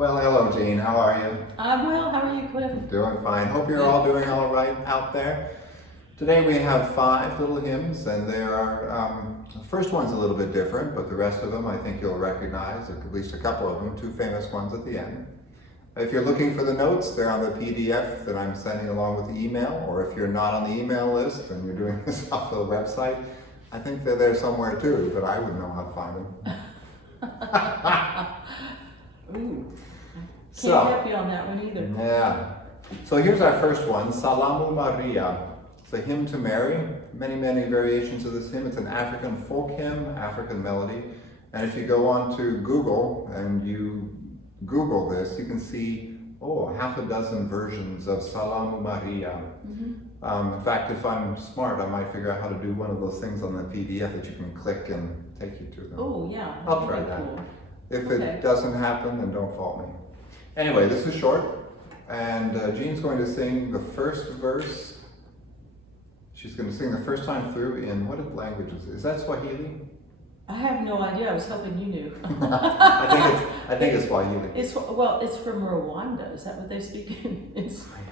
Well, hello, Jean. How are you? I'm well. How are you, Cliff? Doing fine. Hope you're all doing all right out there. Today we have 5 little hymns, and there are, the first one's a little bit different, but the rest of them I think you'll recognize, at least a couple of them, 2 famous ones at the end. If you're looking for the notes, they're on the PDF that I'm sending along with the email, or if you're not on the email list and you're doing this off the website, I think they're there somewhere too, but I wouldn't know how to find them. Ooh. Can't help you on that one either. Yeah. So here's our first one, Salamu Maria. It's a hymn to Mary. Many variations of this hymn. It's an African folk hymn, African melody. And if you go on to Google and you Google this, you can see, half a dozen versions of Salamu Maria. Mm-hmm. In fact, if I'm smart, I might figure out how to do one of those things on the PDF that you can click and take you to them. Oh, yeah. I'll try that. Cool. If it doesn't happen, then don't fault me. Anyway, this is short, and Jean's going to sing the first verse. She's going to sing the first time through in, what language is it? Is that Swahili? I have no idea. I was hoping you knew. I think it's Swahili. It's from Rwanda. Is that what they speak in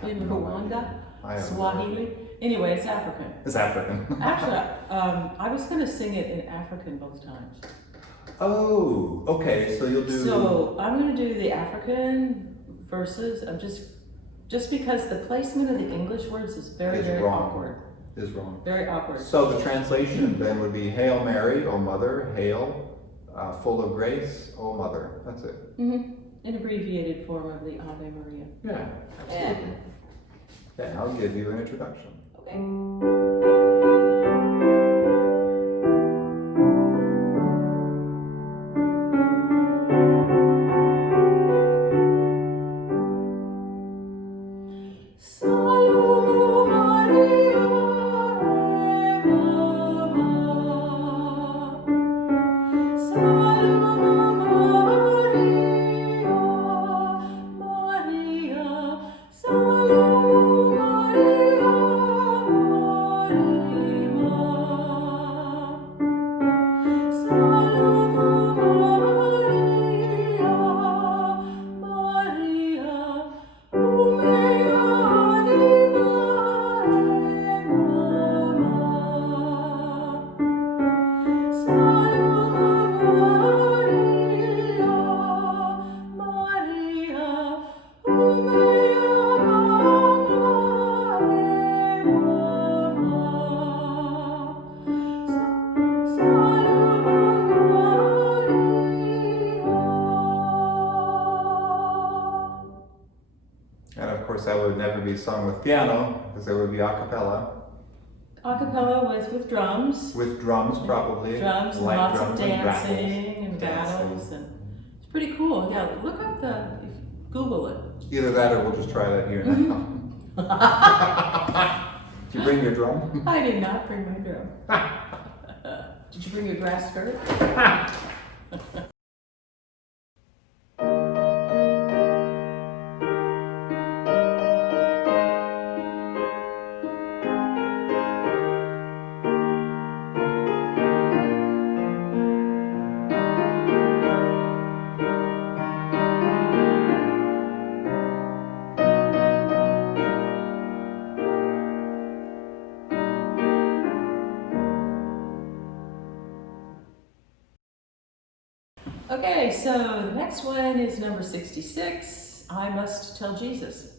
Rwanda? Swahili? Anyway, it's African. It's African. Actually, I was going to sing it in African both times. Oh, okay. So you'll do. So I'm going to do the African verses. I'm just because the placement of the English words is very awkward. Is wrong. Very awkward. So the translation then would be Hail Mary, O Mother, hail, full of grace, O Mother. That's it. Mm-hmm. An abbreviated form of the Ave Maria. Yeah, absolutely. Then I'll give you an introduction. Okay. That would never be sung with piano, because it would be a cappella. A cappella with drums. With drums, probably. Drums, and light lots drums of dancing and battles. And it's pretty cool. Yeah, look up Google it. Either that or we'll just try that here now. Did you bring your drum? I did not bring my drum. Did you bring your grass skirt? Okay, so the next one is number 66, I Must Tell Jesus.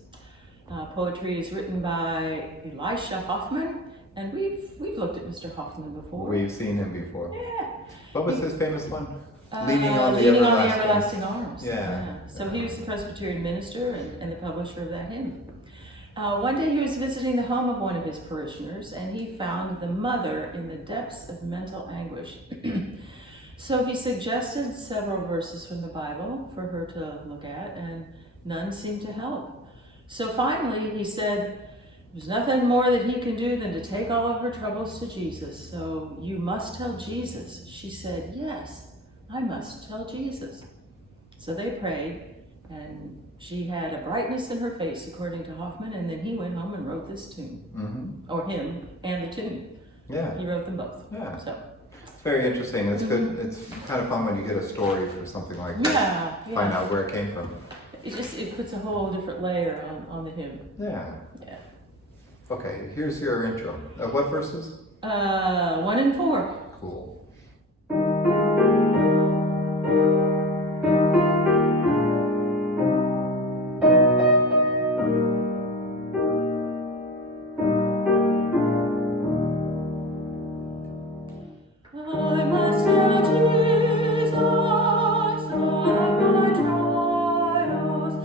Poetry is written by Elisha Hoffman, and we've looked at Mr. Hoffman before. We've seen him before. Yeah. What was his famous one? Leaning on the Everlasting Arms. Yeah. So he was the Presbyterian minister and the publisher of that hymn. One day he was visiting the home of one of his parishioners, and he found the mother in the depths of mental anguish. So he suggested several verses from the Bible for her to look at, and none seemed to help. So finally he said, there's nothing more that he can do than to take all of her troubles to Jesus. So you must tell Jesus. She said, yes, I must tell Jesus. So they prayed, and she had a brightness in her face, according to Hoffman, and then he went home and wrote this tune. Mm-hmm. Or hymn and the tune. Yeah. He wrote them both. Yeah. So. It's very interesting. It's good. It's kind of fun when you get a story for something like that. Yeah. Find out where it came from. it puts a whole different layer on the hymn. Yeah. Yeah. Okay, here's your intro. What verses? 1 and 4. Cool. I must have Jesus of my trials.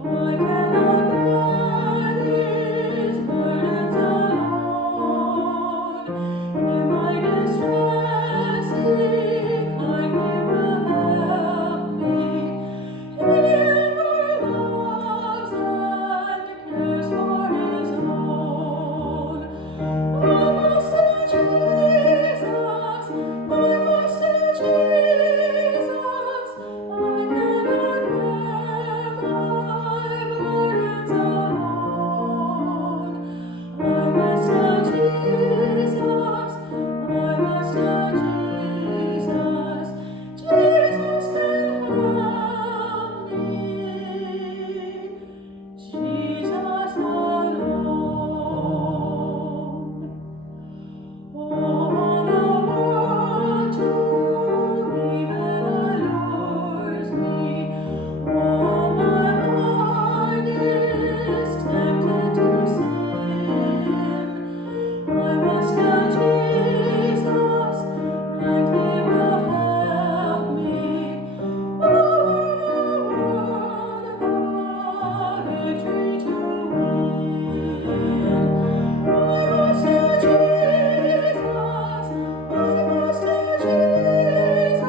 I cannot bear these burdens alone. In my distress, He kindly will help me. He ever loves and cares for His own. I must have Jesus. I must have Jesus. I cannot bear my burdens alone. I must have Jesus. I must have Jesus. Jesus can help me. Jesus alone. All the world to evil allures me. All my heart is tempted to sin. I must have Jesus, and He will help me. Over the world, the victory to win. I must have Jesus, I must have Jesus.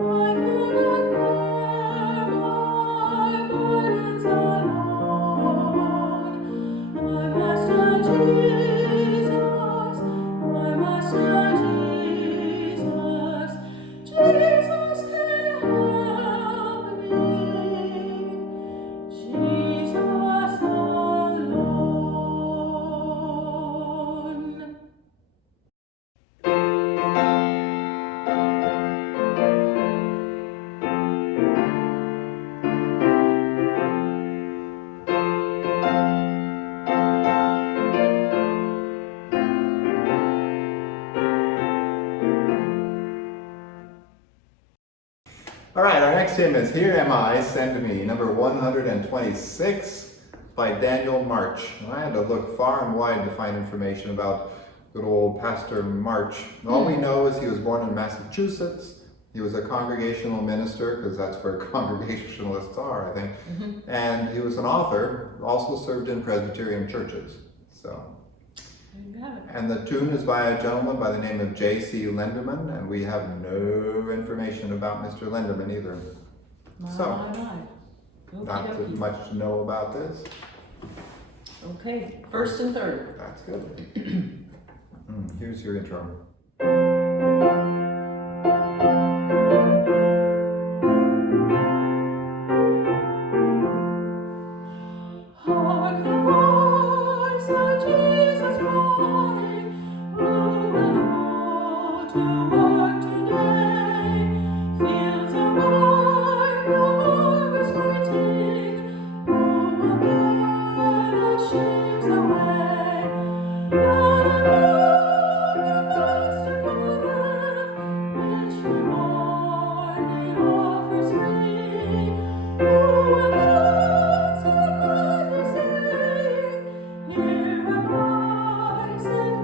I cannot bear my burdens alone. I must have Jesus, I must have Jesus. Jesus can help me. Jesus alone. All right, our next hymn is Here Am I, Send Me, number 126 by Daniel March. And I had to look far and wide to find information about good old Pastor March. All we know is he was born in Massachusetts. He was a congregational minister, because that's where Congregationalists are, I think. And he was an author, also served in Presbyterian churches. So. There you have it. And the tune is by a gentleman by the name of J.C. Lenderman, and we have no information about Mr. Lenderman either. My. Not Okey-dokey. too much to know about this. Okay, first and third. That's good. Here's your intro. Hark the voice of Jesus calling, who will go to work today? Fields are ripe, the harvest waiting, who will bear the sheaves away? Not alone the Master cometh, which reward He offers free. Who will answer gladly saying, Here am I, send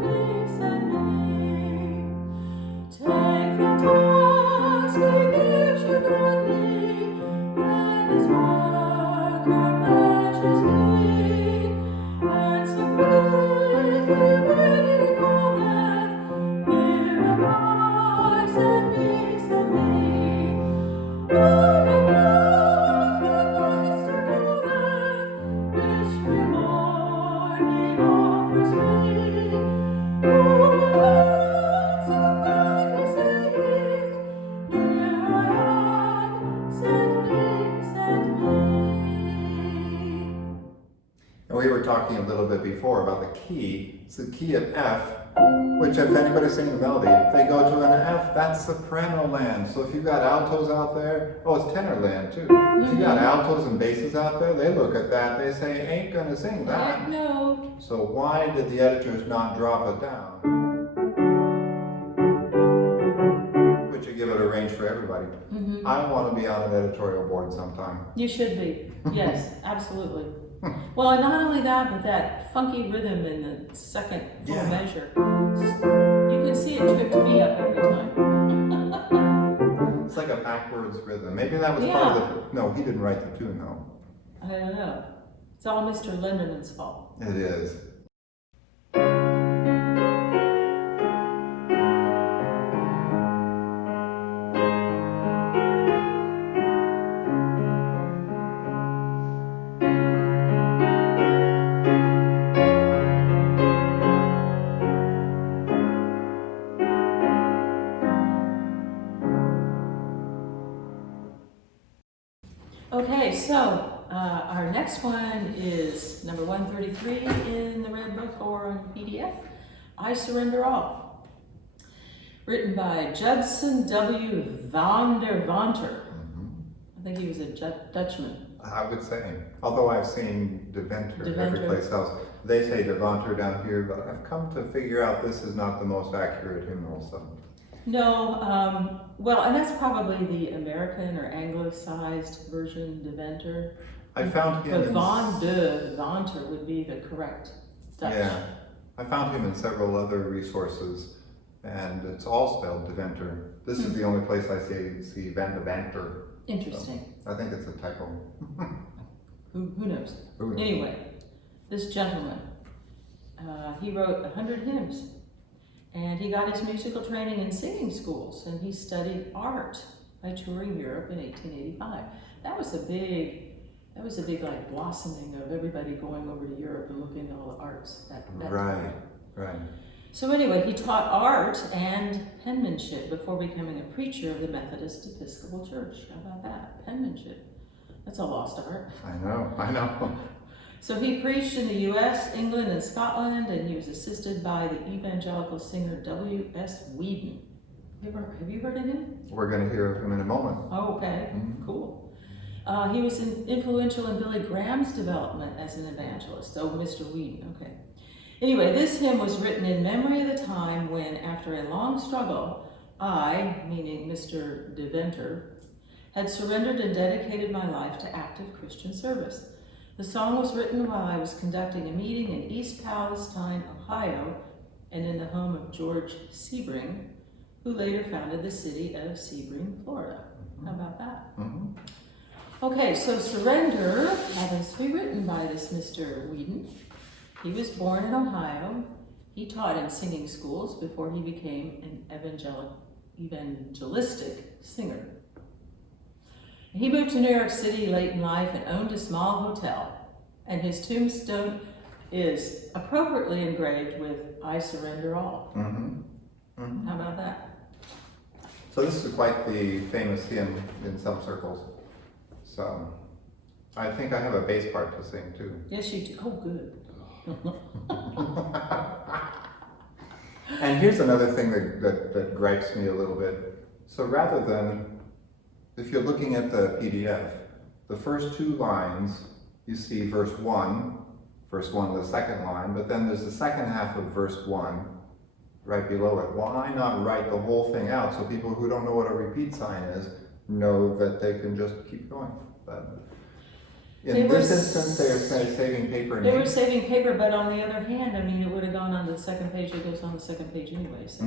And we were talking a little bit before about the key. It's the key of F, which if anybody's singing the melody, they go to an F, that's soprano land. So if you've got altos out there, oh, it's tenor land too. If you got altos and basses out there, they look at that, they say, ain't gonna sing that. Heck no. So why did the editors not drop it down? But you give it a range for everybody. I want to be on an editorial board sometime. You should be. Yes, absolutely. Well, and not only that, but that funky rhythm in the second full measure. You can see it tripped me up every time. It's like a backwards rhythm. Maybe that was part of the... No, he didn't write the tune, though. I don't know. It's all Mr. Lindeman's fault. It is. Okay, so our next one is number 133 in the Red Book or on PDF, I Surrender All. Written by Judson W. van der Vanter. I think he was a Dutchman. I would say. Although I've seen Deventer every place else. They say Deventer down here, but I've come to figure out this is not the most accurate hymnal, so. No, well, and that's probably the American or anglicized version, Deventer. I found him But Van de Vanter would be the correct Dutch. Yeah, I found him in several other resources, and it's all spelled Deventer. This is the only place I see Van de Vanter. Interesting. So I think it's a typo. Who knows? Who knows? Anyway, this gentleman, he wrote 100 hymns. And he got his musical training in singing schools, and he studied art by touring Europe in 1885. That was a big like blossoming of everybody going over to Europe and looking at all the arts. That Right. So anyway, he taught art and penmanship before becoming a preacher of the Methodist Episcopal Church. How about that? Penmanship. That's a lost art. I know. So he preached in the U.S., England, and Scotland, and he was assisted by the evangelical singer W.S. Whedon. Have you heard of him? We're going to hear of him in a moment. Oh, okay, cool. He was influential in Billy Graham's development as an evangelist. Oh, Mr. Whedon, okay. Anyway, this hymn was written in memory of the time when, after a long struggle, I, meaning Mr. Deventer, had surrendered and dedicated my life to active Christian service. The song was written while I was conducting a meeting in East Palestine, Ohio, and in the home of George Sebring, who later founded the city of Sebring, Florida. How about that? Okay, so Surrender happens to be written by this Mr. Whedon. He was born in Ohio. He taught in singing schools before he became an evangelistic singer. He moved to New York City late in life and owned a small hotel, and his tombstone is appropriately engraved with I Surrender All. How about that? So this is quite the famous hymn in some circles. So I think I have a bass part to sing too. Yes, you do. Oh, good. And here's another thing that gripes me a little bit. So rather than, if you're looking at the PDF, the first two lines, you see verse 1 the second line, but then there's the second half of verse 1 right below it. Why not write the whole thing out so people who don't know what a repeat sign is know that they can just keep going? But in this instance, they're saving paper and They were ink. saving paper, but on the other hand, I mean, it would have gone on the second page. It goes on the second page anyway. So.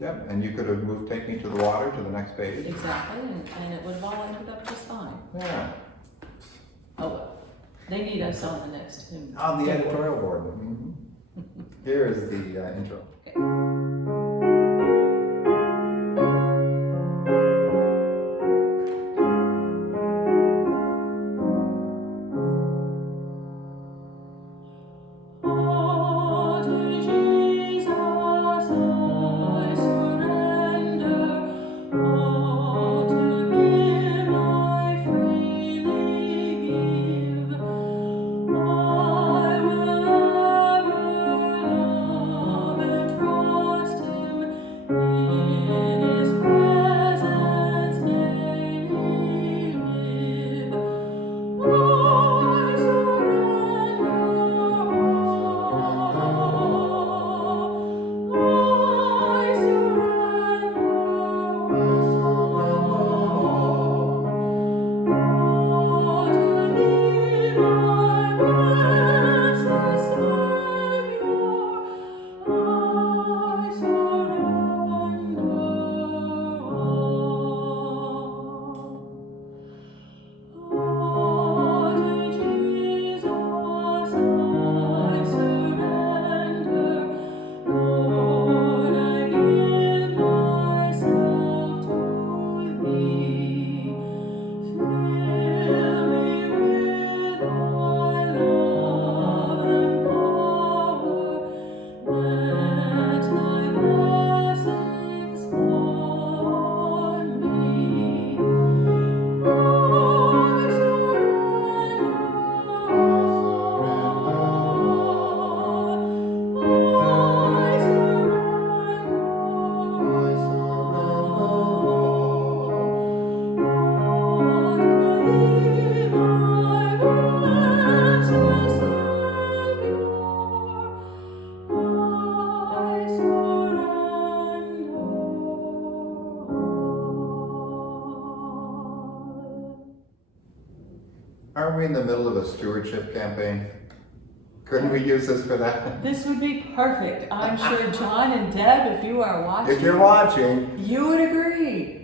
Yep, and you could have moved Take Me to the Water to the next page. Exactly, and it would have all ended up just fine. Yeah, Oh well. They need us on the next hymn. on the editorial board. Here is the intro. Okay. I we in the middle of a stewardship campaign? Couldn't we use this for that? This would be perfect. I'm sure John and Deb, if you are watching, If you're watching, you would agree.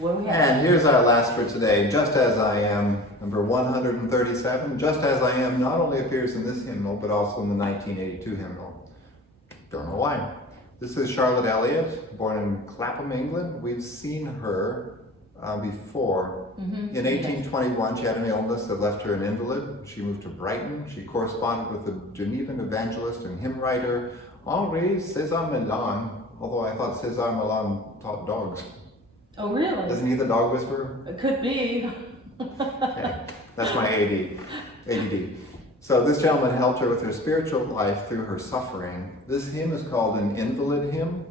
What do we have? And here's our last for today. Just As I Am, number 137. Just As I Am not only appears in this hymnal, but also in the 1982 hymnal. Don't know why. This is Charlotte Elliott, born in Clapham, England. We've seen her before. Mm-hmm. In 1821, she had an illness that left her an invalid. She moved to Brighton. She corresponded with the Genevan evangelist and hymn writer Henri César Milan, although I thought César Milan taught dogs. Oh, really? Isn't he the dog whisperer? It could be. Okay. That's my ADD. So this gentleman helped her with her spiritual life through her suffering. This hymn is called an invalid hymn.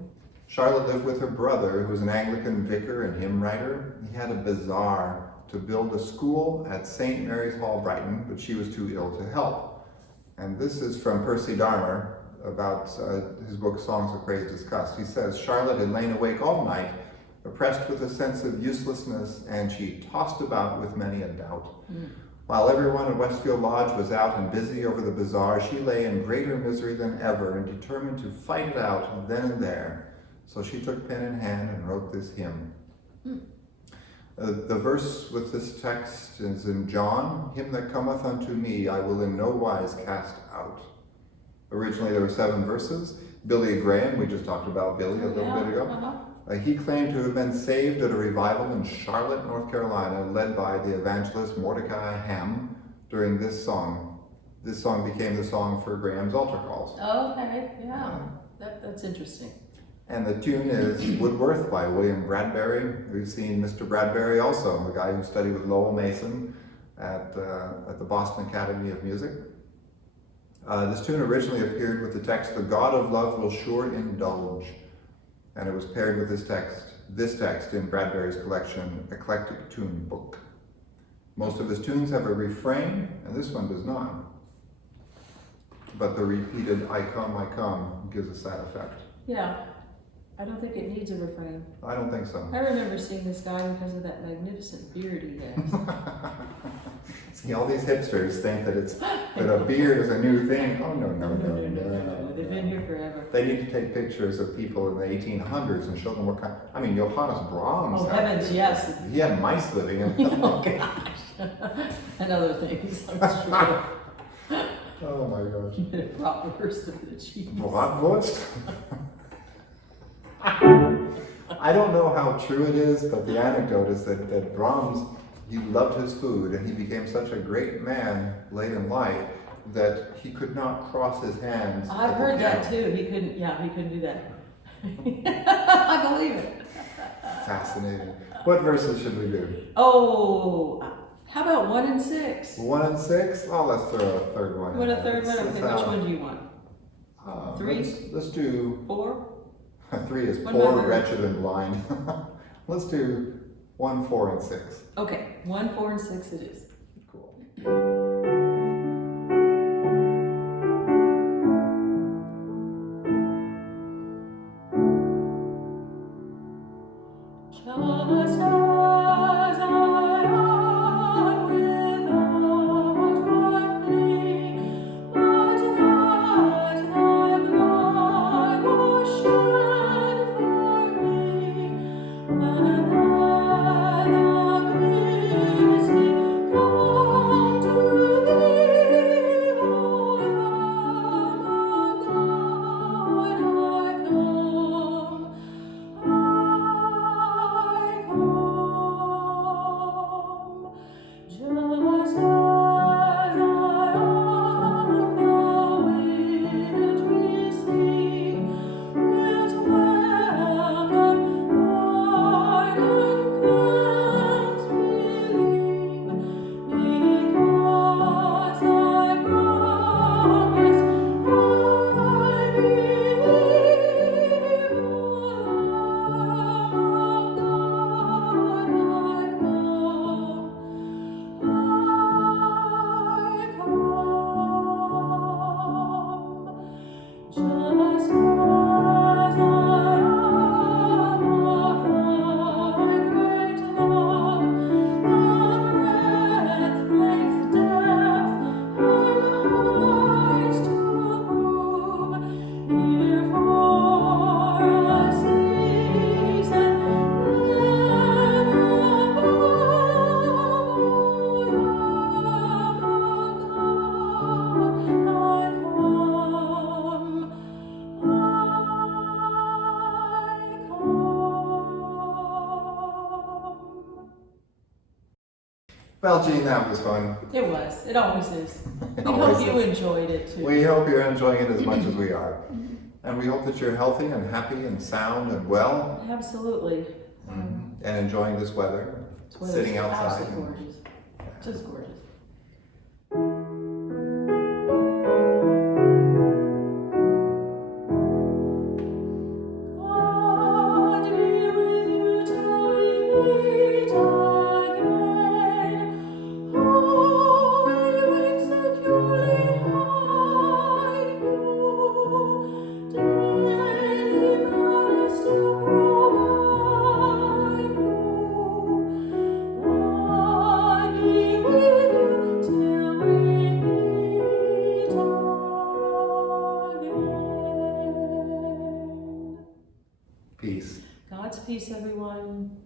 Charlotte lived with her brother, who was an Anglican vicar and hymn writer. He had a bazaar to build a school at St. Mary's Hall, Brighton, but she was too ill to help. And this is from Percy Darmer about his book Songs of Praise Discussed. He says, Charlotte had lain awake all night, oppressed with a sense of uselessness, and she tossed about with many a doubt. While everyone at Westfield Lodge was out and busy over the bazaar, she lay in greater misery than ever and determined to fight it out then and there. So she took pen in hand and wrote this hymn. The verse with this text is in John, Him that cometh unto me I will in no wise cast out. Originally there were 7 verses. Billy Graham, we just talked about Billy a little bit ago. He claimed to have been saved at a revival in Charlotte, North Carolina, led by the evangelist Mordecai Ham during this song. This song became the song for Graham's altar calls. Okay, yeah. That's interesting. And the tune is Woodworth by William Bradbury. We've seen Mr. Bradbury also, the guy who studied with Lowell Mason at the Boston Academy of Music. This tune originally appeared with the text, The God of Love will sure indulge. And it was paired with this text in Bradbury's collection, Eclectic Tune Book. Most of his tunes have a refrain, and this one does not. But the repeated I come gives a sad effect. Yeah, I don't think it needs a refrain. I don't think so. I remember seeing this guy because of that magnificent beard he has. See, all these hipsters think that a beard is a new thing. Oh, no. They've been here forever. They need to take pictures of people in the 1800s and show them what kind. I mean, Johannes Brahms. Oh, heavens, yes. He had mice living in him. Oh, gosh. And other things, I'm sure. Oh, my gosh. Bratwurst of the cheese. Bratwurst? I don't know how true it is, but the anecdote is that Brahms, he loved his food, and he became such a great man late in life that he could not cross his hands. I've heard that too. He couldn't do that. I believe it. Fascinating. What verses should we do? Oh, how about 1 and 6? 1 and 6? Oh, let's throw a third one. What a third one? Okay, which one do you want? 3? Let's do 4? 3 is What poor, about wretched, and blind. Let's do 1, 4, and 6. Okay, 1, 4, and 6 it is. Cool. Just as I am without thee, but that thy blood was shed for me, and that thou gavest me come to Well, Jean, that was fun. It was. It always is. We Always hope you is. enjoyed it too. We hope you're enjoying it as much as we are. And we hope that you're healthy and happy and sound and well. Absolutely. And enjoying this weather. This weather's Sitting outside. absolutely gorgeous. Just gorgeous. God be with you till we meet again. Holy wings securely hide you. Daily manna still provide you. God be with you till we meet again. Peace. God's peace, everyone.